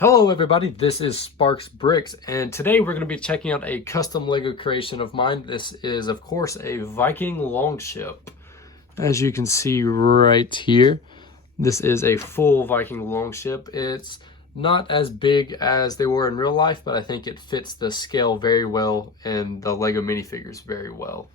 Hello everybody, this is Sparks Bricks, and today we're going to be checking out a custom Lego creation of mine. This is, of course, a Viking Longship. As you can see right here, this is a full Viking Longship. It's not as big as they were in real life, but I think it fits the scale very well and the Lego minifigures very well.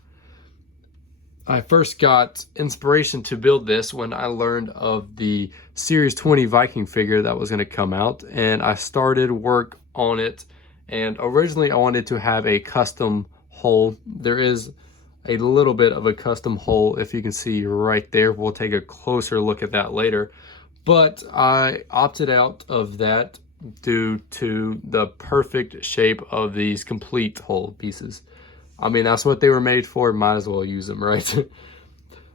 I first got inspiration to build this when I learned of the Series 20 Viking figure that was going to come out, and I started work on it. And originally I wanted to have a custom hull. There is a little bit of a custom hull, if you can see right there. We'll take a closer look at that later. But I opted out of that due to the perfect shape of these complete hull pieces. I mean, that's what they were made for. Might as well use them, right?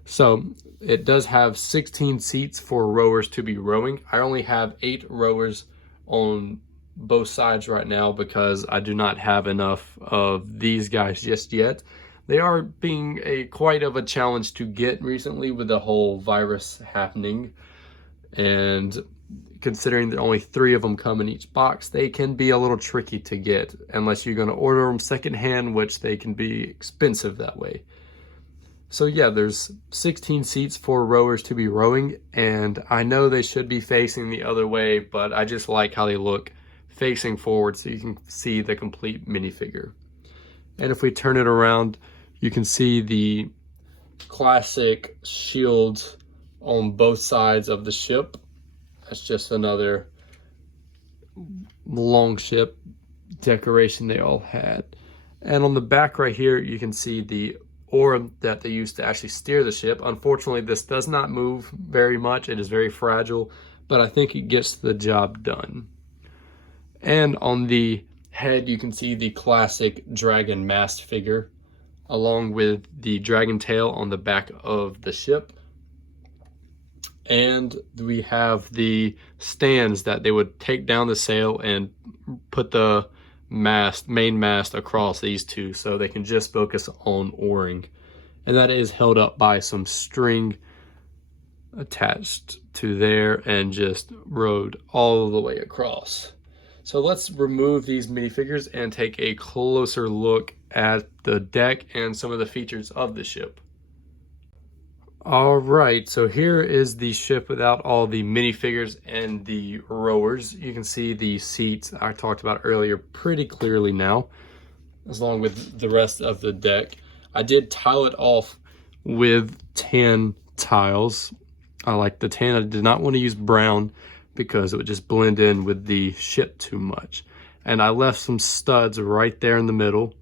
So it does have 16 seats for rowers to be rowing. I only have 8 rowers on both sides right now because I do not have enough of these guys just yet. They are being quite of a challenge to get recently with the whole virus happening. And considering that only 3 of them come in each box, they can be a little tricky to get unless you're going to order them secondhand, which they can be expensive that way. So yeah, there's 16 seats for rowers to be rowing, and I know they should be facing the other way, but I just like how they look facing forward so you can see the complete minifigure. And if we turn it around, you can see the classic shields on both sides of the ship. That's just another Longship decoration they all had. And on the back right here, you can see the oar that they used to actually steer the ship. Unfortunately, this does not move very much. It is very fragile, but I think it gets the job done. And on the head, you can see the classic dragon mast figure, along with the dragon tail on the back of the ship. And we have the stands that they would take down the sail and put the main mast across these two so they can just focus on oaring. And that is held up by some string attached to there and just rowed all the way across. So let's remove these minifigures and take a closer look at the deck and some of the features of the ship. All right, so here is the ship without all the minifigures and the rowers. You can see the seats I talked about earlier pretty clearly now, along with the rest of the deck. I did tile it off with tan tiles. I like the tan. I did not want to use brown because it would just blend in with the ship too much. And I left some studs right there in the middle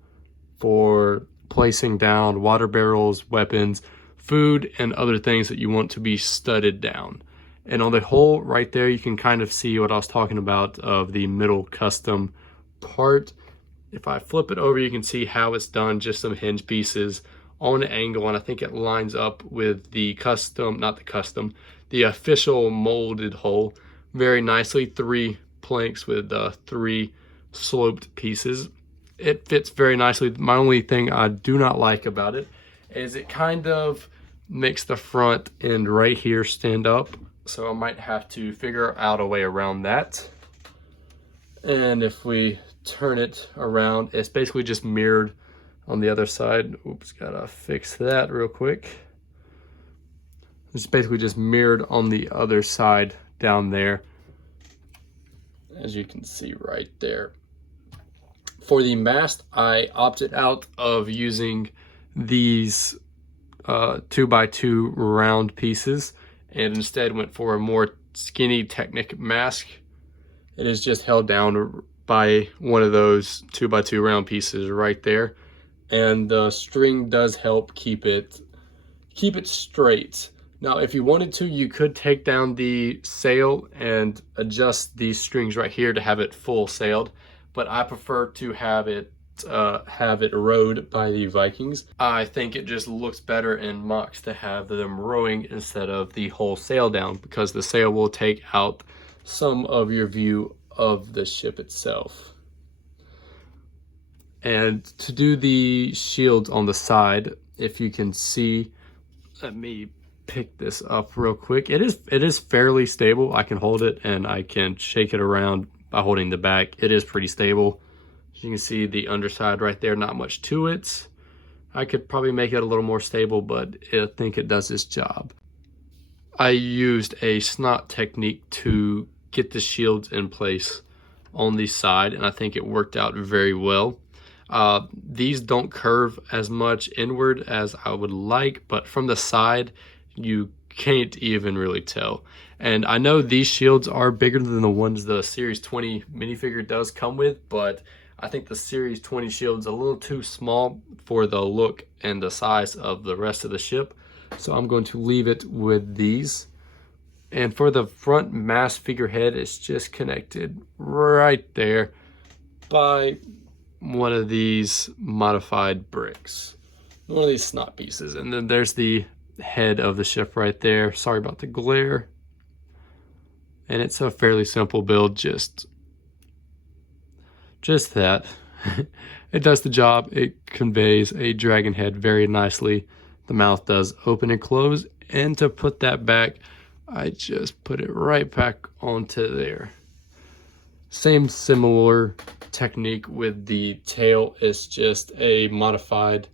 for placing down water barrels, weapons, food, and other things that you want to be studded down. And on the hole right there, you can kind of see what I was talking about of the middle custom part. If I flip it over, you can see how it's done, just some hinge pieces on an angle, and I think it lines up with the the official molded hole very nicely. 3 planks with 3 sloped pieces. It fits very nicely. My only thing I do not like about it is it kind of makes the front end right here stand up, so I might have to figure out a way around that. And if we turn it around, it's basically just mirrored on the other side. Oops, gotta fix that real quick. It's basically just mirrored on the other side down there, as you can see right there. For the mast, I opted out of using these 2x2 round pieces and instead went for a more skinny Technic mast. It is just held down by one of those 2x2 round pieces right there, and the string does help keep it straight. Now if you wanted to, you could take down the sail and adjust these strings right here to have it full sailed, but I prefer to have it rowed by the Vikings. I think it just looks better in mocks to have them rowing instead of the whole sail down, because the sail will take out some of your view of the ship itself. And to do the shields on the side, if you can see, let me pick this up real quick. It is fairly stable. I can hold it and I can shake it around by holding the back. It is pretty stable. As you can see, the underside right there, not much to it. I could probably make it a little more stable, but I think it does its job. I used a snot technique to get the shields in place on the side, and I think it worked out very well. These don't curve as much inward as I would like, but from the side, you can't even really tell. And I know these shields are bigger than the ones the Series 20 minifigure does come with, but I think the Series 20 shield's a little too small for the look and the size of the rest of the ship. So I'm going to leave it with these. And for the front mast figurehead, it's just connected right there by one of these modified bricks, one of these snot pieces. And then there's the head of the ship right there. Sorry about the glare. And it's a fairly simple build, just that. It does the job. It conveys a dragon head very nicely. The mouth does open and close, and to put that back, I just put it right back onto there. Same similar technique with the tail. It's just a modified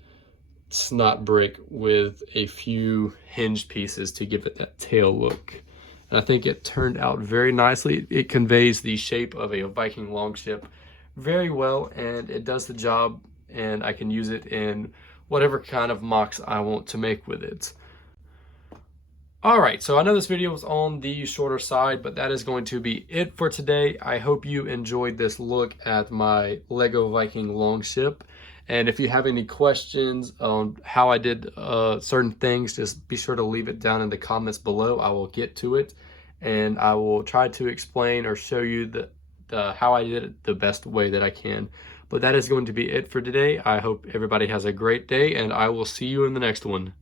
snot brick with a few hinged pieces to give it that tail look. And I think it turned out very nicely. It conveys the shape of a Viking Longship very well, and it does the job, and I can use it in whatever kind of mocks I want to make with it. Alright, so I know this video was on the shorter side, but that is going to be it for today. I hope you enjoyed this look at my Lego Viking Longship. And if you have any questions on how I did certain things, just be sure to leave it down in the comments below. I will get to it, and I will try to explain or show you how I did it the best way that I can. But that is going to be it for today. I hope everybody has a great day, and I will see you in the next one.